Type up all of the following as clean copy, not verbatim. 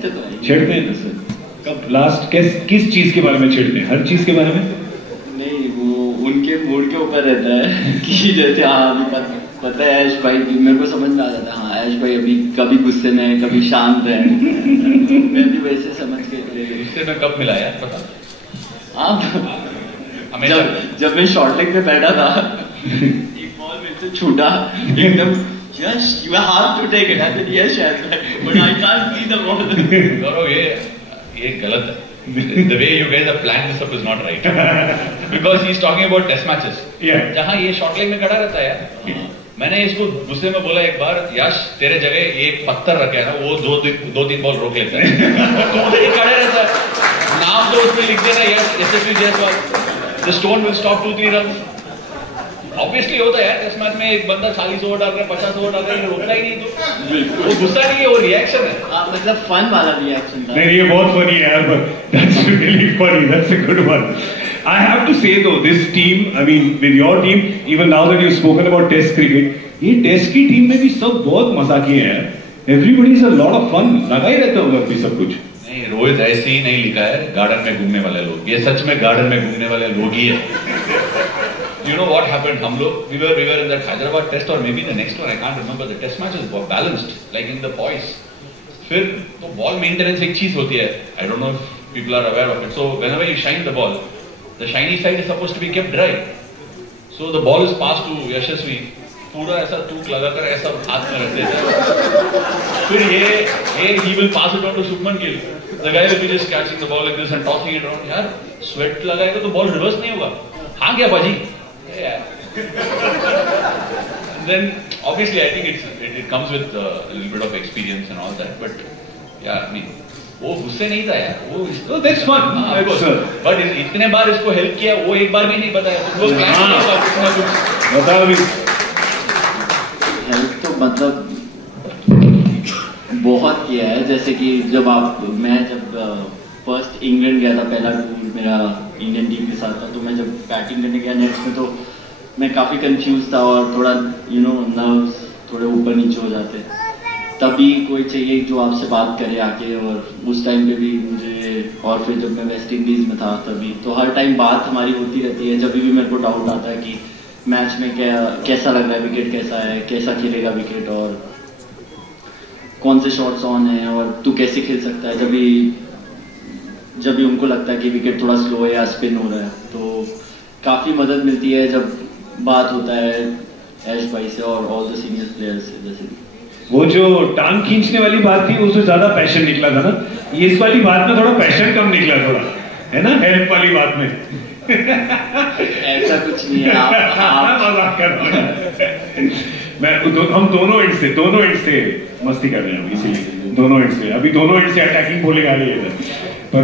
चिढ़ते तो हैं। चिढ़ते हैं ना सर? कब लास्ट किस चीज के बारे में चिढ़ते हैं? हर चीज के बारे में नहीं, वो उनके मूड के ऊपर रहता है कि जैसे हाँ अभी पता है ऐश भाई, मेरे को समझ में आ जाता है हाँ ऐश भाई अभी कभी गुस्से में है, कभी शांत है। मैं भी वैसे समझ के गुस्से में कब मिला यार पता? हाँ, जब मैं शॉर्ट लेग पे बैठा था, एक बॉल मेरे से छूटा एकदम, yes you have to take it, I said yes but I can't see the ball. Gaurav ये गलत है। The way you guys have planned this up is not right. Because he's talking about test matches. Yeah. जहाँ ये short leg में खड़ा रहता है यार। मैंने इसको गुस्से में बोला एक बार, यश तेरे जगह एक पत्थर रखे है ना, वो दो तीन बॉल रोक लेता है। तो उधर ही खड़े रहता है। नाम तो उसमें लिख देना Yash Yashasvi Jaiswal, the stone will stop 2-3 runs. Obviously होता है यार, टेस्ट मैच में एक बंदा 40 ओवर डाल रहा है, 50 ओवर डाल रहा है, रोकता ही नहीं तो वो गुस्सा नहीं है, वो रिएक्शन है। मतलब फन वाला रिएक्शन था। नहीं, ये बहुत फनी है यार, that's really funny, that's a good one. I have to say though, this team, I mean with your team, even now that you've spoken about test cricket, ये टेस्ट की team में भी सब बहुत मजा किए हैं। Everybody is a lot of fun, लगा ही रहता होगा भी सब कुछ। नहीं, रोज ऐसे ही नहीं लिखा है गार्डन में घूमने वाले लोग, ये सच में गार्डन में घूमने वाले लोग ही है। You know what happened? हम लोग we were in that Hyderabad test or maybe the next one, I can't remember. The test matches were balanced like in the poise. फिर तो ball maintenance एक चीज होती है. I don't know if people are aware of it. So whenever you shine the ball, the shiny side is supposed to be kept dry. So the ball is passed to Yashasvi. पूरा ऐसा टूक लगाकर ऐसा हाथ में रख देता है. फिर ये he will pass it on to Shubman Gill. The guy will be just catching the ball like this and tossing it around. यार sweat लगाएगा तो ball reverse नहीं होगा. हाँ क्या बाजी? Yeah. Then obviously I think it comes with a little bit of experience and all that, but yeah, I mean वो गुस्से नहीं था यार, वो that's fun. But इतने बार इसको हेल्प किया, वो एक बार भी नहीं बताया, तुम लोग प्लान किया होगा कुछ ना कुछ। बताओ भी। हेल्प तो मतलब बहुत किया है, जैसे कि मैं जब फर्स्ट इंग्लैंड गया था, पहला टूर मेरा इंडियन टीम के साथ था, तो मैं जब बैटिंग करने गया नेट्स में, तो मैं काफ़ी कंफ्यूज था और थोड़ा नर्व्स थोड़े ऊपर नीचे हो जाते। तभी कोई चाहिए जो आपसे बात करे आके, और उस टाइम पे भी मुझे, और फिर जब मैं वेस्ट इंडीज़ में था तभी, तो हर टाइम बात हमारी होती रहती है। जब भी मेरे को डाउट आता है कि मैच में कैसा लग रहा है, विकेट कैसा है, कैसा खेलेगा विकेट, और कौन से शॉट्स ऑन है, और तू कैसे खेल सकता है, जब भी उनको लगता है कि विकेट थोड़ा स्लो है या स्पिन हो रहा है, तो काफ़ी मदद मिलती है जब बात होता है ऐश भाई से और ऑल द सीनियर प्लेयर्स से। जैसे वो जो टांग खींचने वाली बात थी, उसमें ज्यादा पैशन निकला था ना, ये इस वाली बात में थोड़ा पैशन कम निकला, थोड़ा है ना, हेल्प वाली बात में। ऐसा कुछ नहीं है, आप मजाक कर रहा हूं। हम दोनों एंड से मस्ती कर रहे हैं, इसीलिए दोनों एंड से, अभी दोनों एंड से अटैकिंग बॉलिंग आ रही है, पर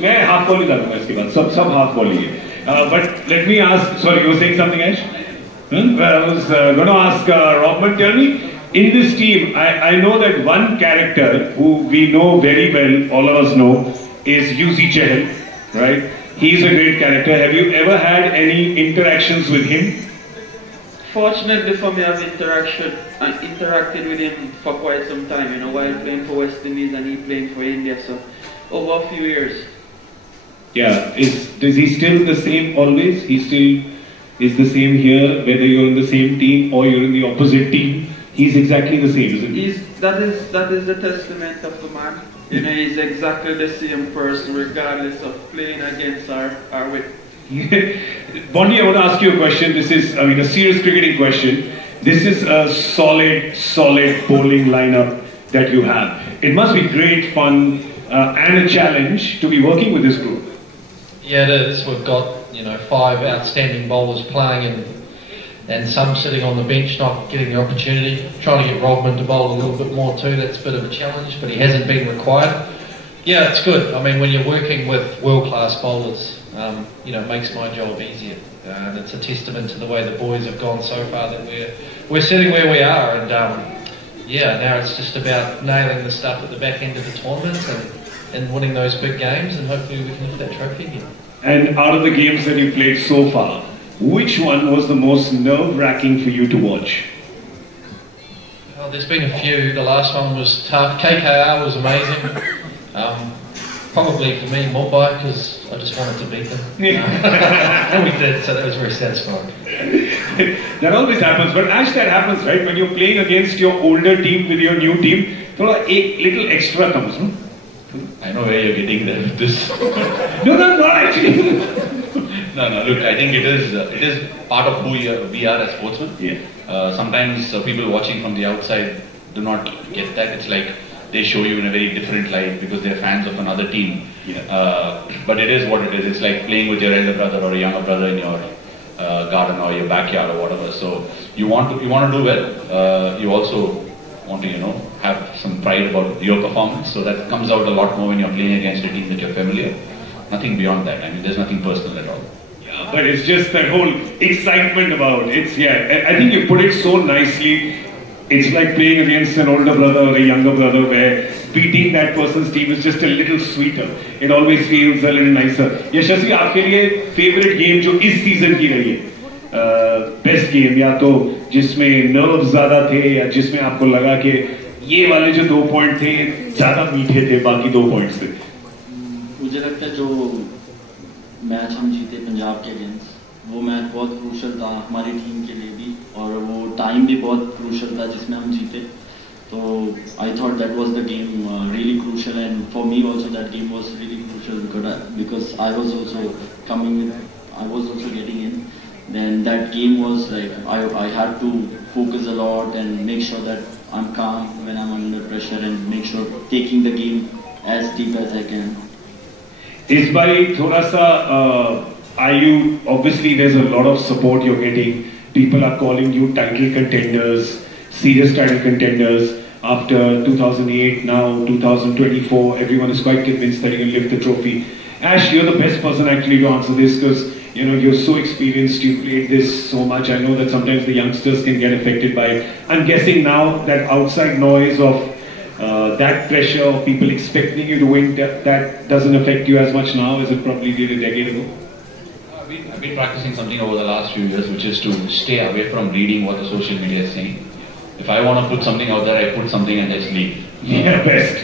मैं हाफ बॉल ही डालूंगा इसके बाद, सब हाफ बॉल ही है। But let me ask, sorry you were saying something Ash? I was going to ask Robman, tell me, in this team, I know that one character who we know very well, all of us know, is Yuzi Chahal, right? He's a great character. Have you ever had any interactions with him? Fortunately for me, I've interacted with him for quite some time, while playing for West Indies and he playing for India, so over a few years. Yeah, does he still the same always? He still is the same here, whether you're in the same team or you're in the opposite team? He's exactly the same, isn't he? That is the testament of the man. He's exactly the same person, regardless of playing against or with. Bondi, I want to ask you a question. This is, a serious cricketing question. This is a solid bowling lineup that you have. It must be great fun and a challenge to be working with this group. Yeah, it is. We've got 5 outstanding bowlers playing and some sitting on the bench not getting the opportunity. Trying to get Robman to bowl a little bit more too, that's a bit of a challenge, but he hasn't been required. Yeah, it's good. I mean, when you're working with world-class bowlers, it makes my job easier. And it's a testament to the way the boys have gone so far that we're sitting where we are. And now it's just about nailing the stuff at the back end of the tournament and winning those big games, and hopefully we can lift that trophy again. And out of the games that you played so far, which one was the most nerve-wracking for you to watch? Well, there's been a few. The last one was tough. KKR was amazing. Probably for me, Mumbai, because I just wanted to beat them. And we did, so that was very satisfying. That always happens, but Ash, that happens, right? When you're playing against your older team with your new team, a little extra comes, no? I know where you're getting there with this. No, not actually. No, look, I think it is part of who we are as sportsmen. Yeah. Sometimes people watching from the outside do not get that. It's like they show you in a very different light because they're fans of another team. Yeah. But it is what it is. It's like playing with your elder brother or a younger brother in your garden or your backyard or whatever. So you want to do well. You also want to have some pride about your performance. So that comes out a lot more when you're playing against a team that you're familiar. Nothing beyond that. I mean, there's nothing personal at all. Yeah, but it's just that whole excitement about it. I think you put it so nicely. It's like playing against an older brother or a younger brother where beating that person's team is just a little sweeter. It always feels a little nicer. Yashasvi, आपके लिए favorite game जो इस season की रही है? Best game या तो जिसमें nerves ज़्यादा थे या जिसमें आपको लगा कि ये वाले जो 2 point थे ज़्यादा मीठे थे बाकी 2 points थे? मुझे लगता है जो मैच हम जीते पंजाब के अगेंस्ट वो मैच बहुत क्रूशल था हमारी टीम के लिए भी और वो टाइम भी बहुत क्रूशल था जिसमें हम जीते तो I thought that was the game really crucial and for me also that game was really crucial because I was also coming I was also getting in then that game was like I had to focus a lot and make sure that I'm calm when I'm under pressure and make sure taking the game as deep as I can. इस बार थोड़ा सा are you obviously there's a lot of support you're getting. People are calling you title contenders, serious title contenders. After 2008, now 2024, everyone is quite convinced that you can lift the trophy. Ash, you're the best person actually to answer this because you're so experienced. You played this so much. I know that sometimes the youngsters can get affected by it. I'm guessing now that outside noise of that pressure of people expecting you to win, that doesn't affect you as much now as it probably did a decade ago. I've been practicing something over the last few years, which is to stay away from reading what the social media is saying. If I want to put something out there, I put something and just leave. Yeah, best.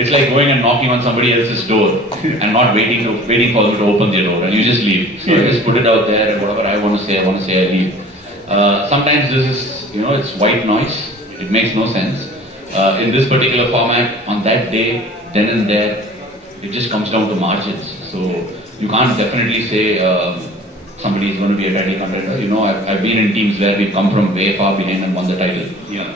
It's like going and knocking on somebody else's door and not waiting for them to open their door, and you just leave. So I just put it out there, and whatever I want to say, I leave. Sometimes this is, it's white noise. It makes no sense. In this particular format, on that day, then and there, it just comes down to margins. So you can't definitely say somebody is going to be a title contender. I've been in teams where we've come from way far behind and won the title. Yeah.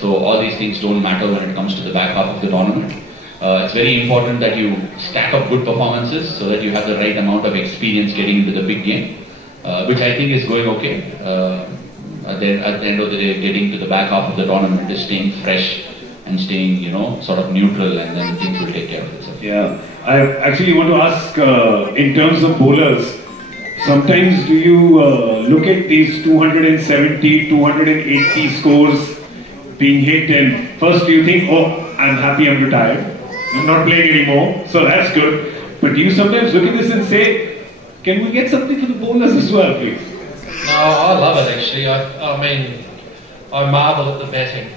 So all these things don't matter when it comes to the back half of the tournament. It's very important that you stack up good performances so that you have the right amount of experience getting into the big game, which I think is going okay. At the end of the day, getting to the back half of the tournament is staying fresh and staying, sort of neutral, and then things will take care of itself. Yeah. I actually want to ask, in terms of bowlers, sometimes do you look at these 270, 280 scores being hit and first do you think, oh, I'm happy I'm retired, I'm not playing anymore, so that's good. But do you sometimes look at this and say, can we get something for the bowlers as well, please? No, I love it actually. I mean, I marvel at the batting,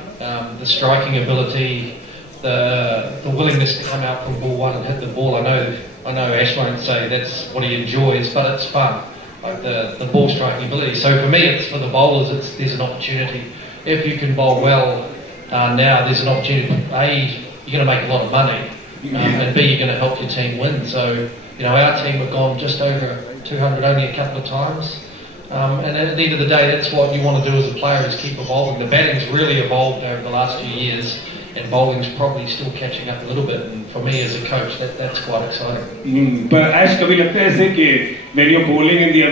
the striking ability, the willingness to come out from ball one and hit the ball. I know Ash won't say that's what he enjoys, but it's fun, like the ball striking ability. So for me, it's for the bowlers. There's an opportunity. If you can bowl well now, there's an opportunity. A, you're going to make a lot of money, and B, you're going to help your team win. So our team have gone just over 200 only a couple of times. And at the end of the day, that's what you want to do as a player, is keep evolving. The batting's really evolved over the last few years, and bowling's probably still catching up a little bit. And for me as a coach, that's quite exciting. But Ash, kabhi lagta hai aise कि when you're bowling and the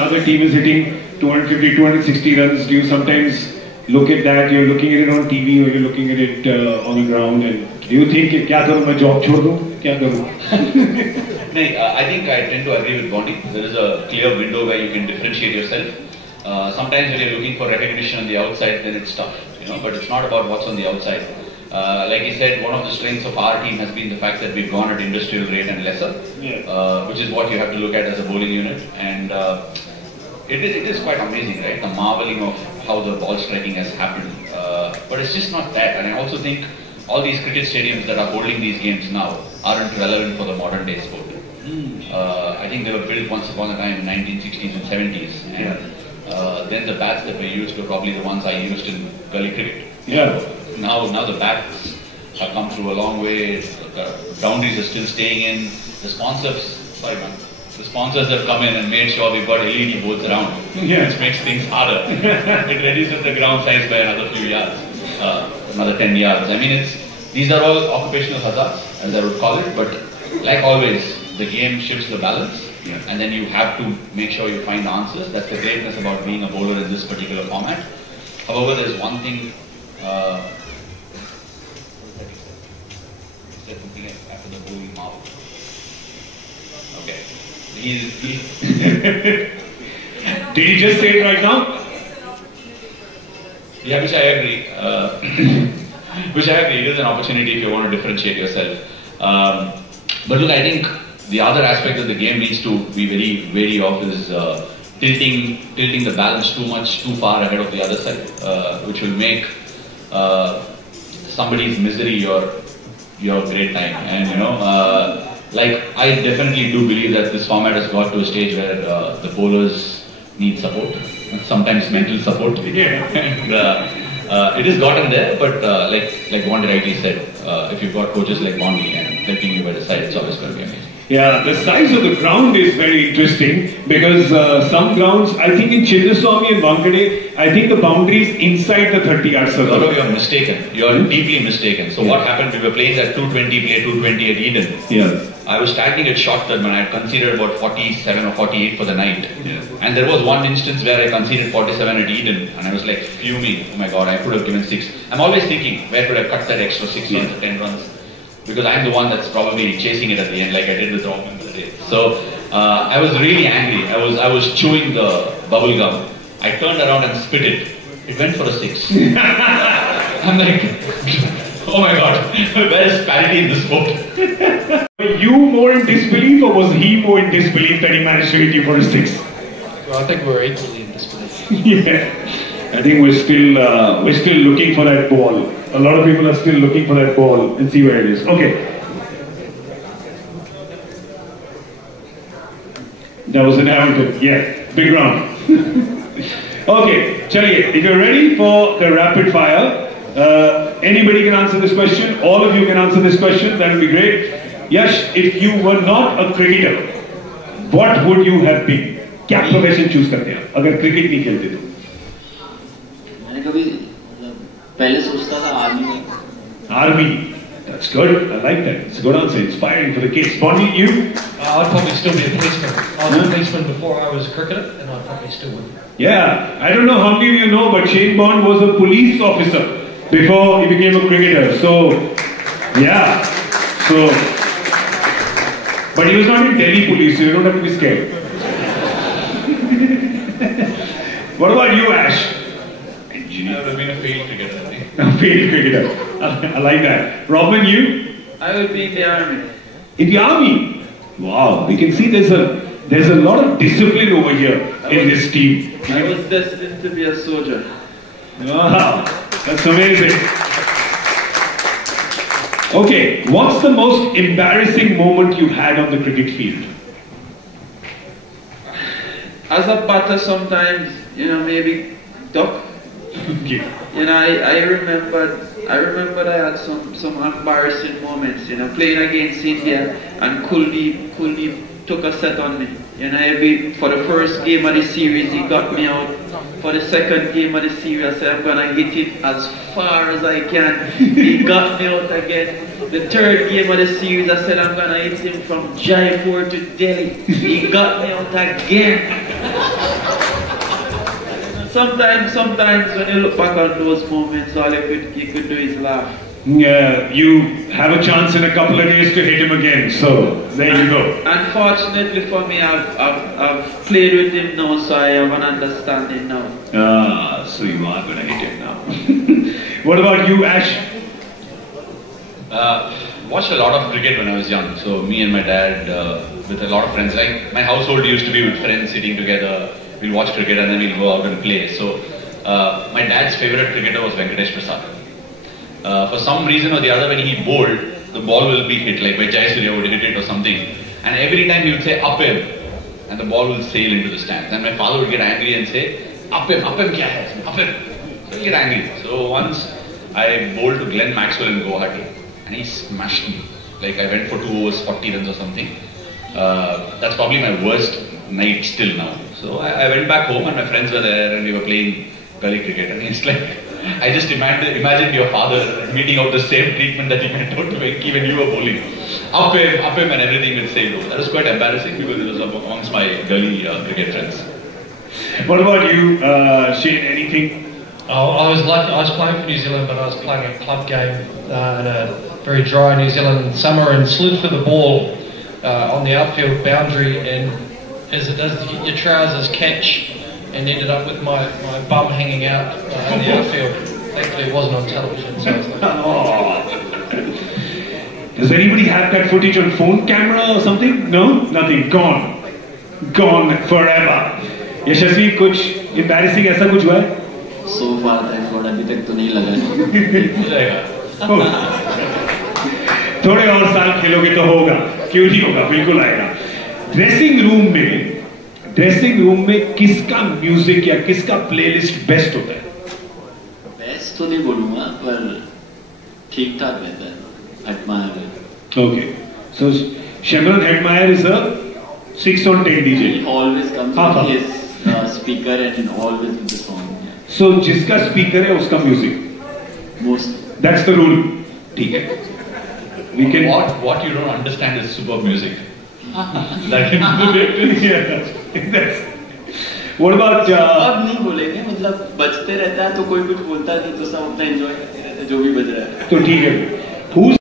other team is hitting 250, 260 runs, do you sometimes look at that? You're looking at it on TV or you're looking at it on the ground, and do you think कि क्या करूँ मैं job छोड़ दूँ क्या करूँ? I think I tend to agree with Bondi. There is a clear window where you can differentiate yourself. Sometimes when you're looking for recognition on the outside, then it's tough, but it's not about what's on the outside. Like he said, one of the strengths of our team has been the fact that we've gone at industrial rate and lesser, which is what you have to look at as a bowling unit. And it is quite amazing, right? The marveling of how the ball striking has happened. But it's just not that. And I also think all these cricket stadiums that are holding these games now aren't relevant for the modern day sport. I think they were built once upon a time in 1960s and 70s. And then the bats that were used were probably the ones I used in gully cricket. Yeah. Now the bats have come through a long way. The boundaries are still staying in. The sponsors have come in and made sure we've got LED boards around, which makes things harder. It reduces the ground size by another few yards, another 10 yards. I mean, these are all occupational hazards, as I would call it, but like always, the game shifts the balance, and then you have to make sure you find answers. That's the greatness about being a bowler in this particular format. However, there's one thing. After the bowling mouth. Okay. Did he just say it right now? Yeah, which I agree. Which I agree. It is an opportunity if you want to differentiate yourself. But look, I think the other aspect that the game needs to be very wary of is tilting the balance too far ahead of the other side, which will make somebody's misery your great time. And like I definitely do believe that this format has got to a stage where the bowlers need support, and sometimes mental support. And, it has gotten there, but like Bondi rightly said, if you've got coaches like Bondi and helping you by the side, it's always going to be amazing. Yeah, the size of the ground is very interesting because some grounds, I think in Chinnaswamy and Wankhede, I think the boundary is inside the 30-yard circle. No, you're mistaken. You're deeply mistaken. So what happened, we were playing that 220, play 220 at Eden. Yeah. I was standing at short third man. I had conceded about 47 or 48 for the night. Yeah. And there was one instance where I conceded 47 at Eden and I was like fuming. Oh my God, I could have given 6. I'm always thinking, where could I cut that extra 6 runs or 10 runs? Because I'm the one that's probably chasing it at the end, like I did with Robin the other day. So I was really angry. I was chewing the bubble gum. I turned around and spit it. It went for a 6. I'm like, oh my God, where is parity in this sport? Were you more in disbelief, or was he more in disbelief that he managed to hit you for a 6? Well, I think we're equally in disbelief. Yeah, I think we're still looking for that ball. A lot of people are still looking for that ball and see where it is. Okay. That was an Hamilton. Yeah, big round. Okay, chaliye. If you're ready for the rapid fire, anybody can answer this question. All of you can answer this question. That would be great. Yash, if you were not a cricketer, what would you have been? क्या profession choose करते हैं अगर cricket नहीं खेलते तो? मैंने कभी पहले सोचता था आर्मी में. Army. That's good. I like that. It's a good answer. Inspiring for the kids. Bonnie, you? I'd probably still be a policeman. I was a policeman before I was a cricketer, and I'd probably still would. Yeah. I don't know how many of you know, but Shane Bond was a police officer before he became a cricketer. So, yeah. So, but he was not in Delhi police, so you don't have to be scared. What about you, Ash? I would have been a failed cricketer, I think. A failed cricketer. I like that. Robin, you? I would be in the army. In the army? Wow. You can see there's a lot of discipline over here in this team. I was destined to be a soldier. Wow. That's amazing. Okay. What's the most embarrassing moment you had on the cricket field? As a batter, sometimes, maybe duck. Okay. I remember I had some embarrassing moments, playing against India, and Kuldeep took a set on me. For the first game of the series, he got me out. For the second game of the series, I said, I'm going to hit it as far as I can. He got me out again. The third game of the series, I said, I'm going to hit him from Jaipur to Delhi. He got me out again. Sometimes when you look back on those moments, all you could do is laugh. You have a chance in a couple of days to hit him again, so there you go. Unfortunately for me, I've played with him now, so I have an understanding now. So you are going to hit him now. What about you, Ash? Watched a lot of cricket when I was young. So me and my dad, with a lot of friends, like my household used to be with friends sitting together. We'll watch cricket and then we'll go out and play. So my dad's favorite cricketer was Venkatesh Prasad. For some reason or the other, when he bowled, the ball will be hit, like by Jayasuriya would hit it or something. And every time he would say, up him, and the ball will sail into the stands. And my father would get angry and say, up him, kya hai? Up him. So he get angry. So once I bowled to Glenn Maxwell in Guwahati, and he smashed me. Like I went for 2 overs, 40 runs or something. That's probably my worst night still now. So I went back home and my friends were there and we were playing gully cricket. And it's like, I just imagined your father meeting out the same treatment that he went out to Venki when you were bowling. Up him and everything will sail over. That was quite embarrassing because it was amongst my gully cricket friends. What about you, Shane? Anything? I was playing for New Zealand, but I was playing a club game in a very dry New Zealand summer and slid for the ball on the outfield boundary, and as it does, you get your trousers catch, and ended up with my bum hanging out in the outfield. Thankfully it wasn't on television, so I was like... Does anybody have that footage on phone camera or something? No? Nothing. Gone. Gone forever. यशस्वी कुछ embarrassing ऐसा कुछ हुआ है? So far thank God अभी तक तो नहीं लगा। हो जाएगा। थोड़े और साल खेलोगे तो होगा, क्यों नहीं होगा, बिल्कुल आएगा। ड्रेसिंग रूम में किसका म्यूजिक या किसका प्लेलिस्ट बेस्ट होता है? बेस्ट तो नहीं बोलूंगा, पर ठीक ठाक रहता है। Hetmyer. Okay, so Shemron Hetmyer is a 6 on 10 DJ. He always comes with his speaker and always with the song. Yeah. So जिसका speaker है उसका music. Most. That's the rule. ठीक है. We can. What you don't understand is super music. That is that's. What about? अब नहीं बोलेंगे, मतलब बजते रहता है तो कोई कुछ बोलता नहीं तो सब अपना एंजॉय करते रहते हैं जो भी बज रहा है। तो ठीक है. Who's